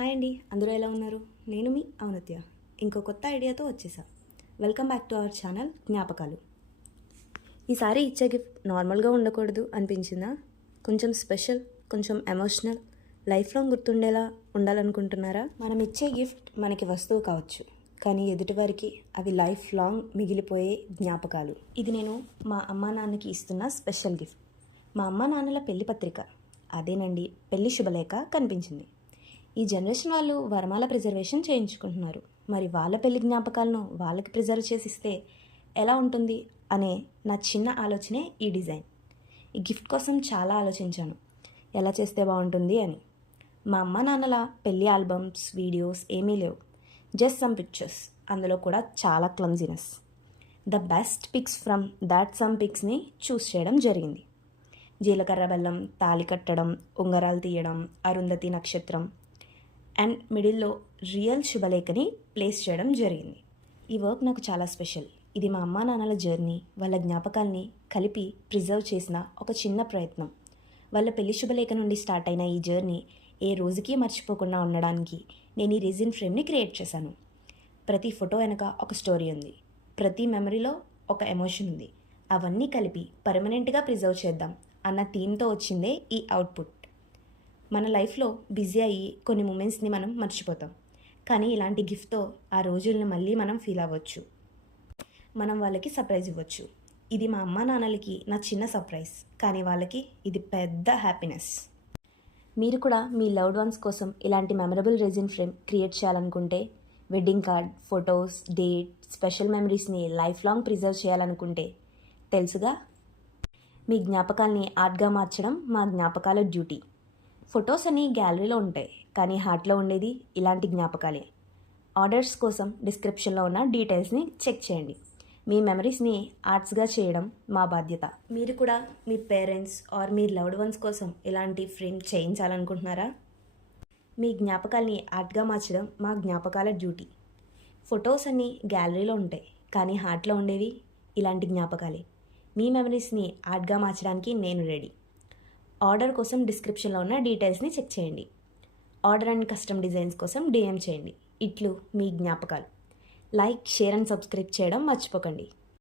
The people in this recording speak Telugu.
హాయ్ అండి, అందరూ ఎలా ఉన్నారు? నేను మీ ఔన్నత్య ఇంకో కొత్త ఐడియాతో వచ్చేసా. Welcome back to our channel జ్ఞాపకాలు. ఈసారి ఇచ్చే గిఫ్ట్ నార్మల్గా ఉండకూడదు అనిపించిందా? కొంచెం స్పెషల్, కొంచెం ఎమోషనల్, లైఫ్ లాంగ్ గుర్తుండేలా ఉండాలనుకుంటున్నారా? మనం ఇచ్చే గిఫ్ట్ మనకి వస్తువు కావచ్చు, కానీ ఎదుటివారికి అవి లైఫ్ లాంగ్ మిగిలిపోయే జ్ఞాపకాలు. ఇది నేను మా అమ్మా నాన్నకి ఇస్తున్న స్పెషల్ గిఫ్ట్. మా అమ్మా నాన్నల పెళ్లి పత్రిక, అదేనండి పెళ్లి శుభలేఖ కనిపించింది. ఈ జనరేషన్ వాళ్ళు వరమాల ప్రిజర్వేషన్ చేయించుకుంటున్నారు. మరి వాళ్ళ పెళ్లి జ్ఞాపకాలను వాళ్ళకి ప్రిజర్వ్ చేసిస్తే ఎలా ఉంటుంది అనే నా చిన్న ఆలోచనే ఈ డిజైన్. ఈ గిఫ్ట్ కోసం చాలా ఆలోచించాను, ఎలా చేస్తే బాగుంటుంది అని. మా అమ్మ నాన్నల పెళ్లి ఆల్బమ్స్, వీడియోస్ ఏమీ లేవు, జస్ట్ సమ్ పిక్చర్స్. అందులో కూడా చాలా clumsiness. The best picks from that some పిక్స్ని చూస్ చేయడం జరిగింది. జీలకర్ర బెల్లం, తాళి కట్టడం, ఉంగరాలు తీయడం, అరుంధతి నక్షత్రం అండ్ మిడిల్లో రియల్ శుభలేఖని ప్లేస్ చేయడం జరిగింది. ఈ వర్క్ నాకు చాలా స్పెషల్. ఇది మా అమ్మా నాన్నల జర్నీ, వాళ్ళ జ్ఞాపకాల్ని కలిపి ప్రిజర్వ్ చేసిన ఒక చిన్న ప్రయత్నం. వాళ్ళ పెళ్లి శుభలేఖ నుండి స్టార్ట్ అయిన ఈ జర్నీ ఏ రోజుకి మర్చిపోకుండా ఉండడానికి నేను ఈ రెజిన్ ఫ్రేమ్ని క్రియేట్ చేశాను. ప్రతి ఫోటో వెనక ఒక స్టోరీ ఉంది, ప్రతి మెమరీలో ఒక ఎమోషన్ ఉంది. అవన్నీ కలిపి పర్మనెంట్గా ప్రిజర్వ్ చేద్దాం అన్న థీమ్తో వచ్చిందే ఈ అవుట్పుట్. మన లైఫ్లో బిజీ అయ్యి కొన్ని మూమెంట్స్ని మనం మర్చిపోతాం, కానీ ఇలాంటి గిఫ్ట్తో ఆ రోజుల్ని మళ్ళీ మనం ఫీల్ అవ్వచ్చు. మనం వాళ్ళకి సర్ప్రైజ్ ఇవ్వచ్చు. ఇది మా అమ్మా నాన్నలకి నా చిన్న సర్ప్రైజ్, కానీ వాళ్ళకి ఇది పెద్ద హ్యాపీనెస్. మీరు కూడా మీ లవ్డ్ వన్స్ కోసం ఇలాంటి మెమరబుల్ రెజిన్ ఫ్రేమ్ క్రియేట్ చేయాలనుకుంటే, wedding card, photos, date, special మెమరీస్ని లైఫ్ లాంగ్ ప్రిజర్వ్ చేయాలనుకుంటే తెలుసుగా, మీ జ్ఞాపకాల్ని ఆర్ట్గా మార్చడం మా జ్ఞాపకాల డ్యూటీ. ఫొటోస్ అన్నీ గ్యాలరీలో ఉంటాయి, కానీ హార్ట్లో ఉండేది ఇలాంటి జ్ఞాపకాలే. ఆర్డర్స్ కోసం డిస్క్రిప్షన్లో ఉన్న డీటెయిల్స్ని చెక్ చేయండి. మీ మెమరీస్ని ఆర్ట్స్గా చేయడం మా బాధ్యత. మీరు కూడా మీ పేరెంట్స్ ఆర్ మీ లవ్డ్ వన్స్ కోసం ఇలాంటి ఫ్రేమ్ చేయించాలనుకుంటున్నారా? మీ జ్ఞాపకాల్ని ఆర్ట్గా మార్చడం మా జ్ఞాపకాల డ్యూటీ. ఫొటోస్ అన్నీ గ్యాలరీలో ఉంటాయి, కానీ హార్ట్లో ఉండేవి ఇలాంటి జ్ఞాపకాలే. మీ మెమరీస్ని ఆర్ట్గా మార్చడానికి నేను రెడీ. ఆర్డర్ కోసం డిస్క్రిప్షన్లో ఉన్న డీటెయిల్స్ని చెక్ చేయండి. ఆర్డర్ అండ్ కస్టమ్ డిజైన్స్ కోసం DM చేయండి. ఇట్లు మీ జ్ఞాపకాలు. లైక్, షేర్ అండ్ సబ్స్క్రైబ్ చేయడం మర్చిపోకండి.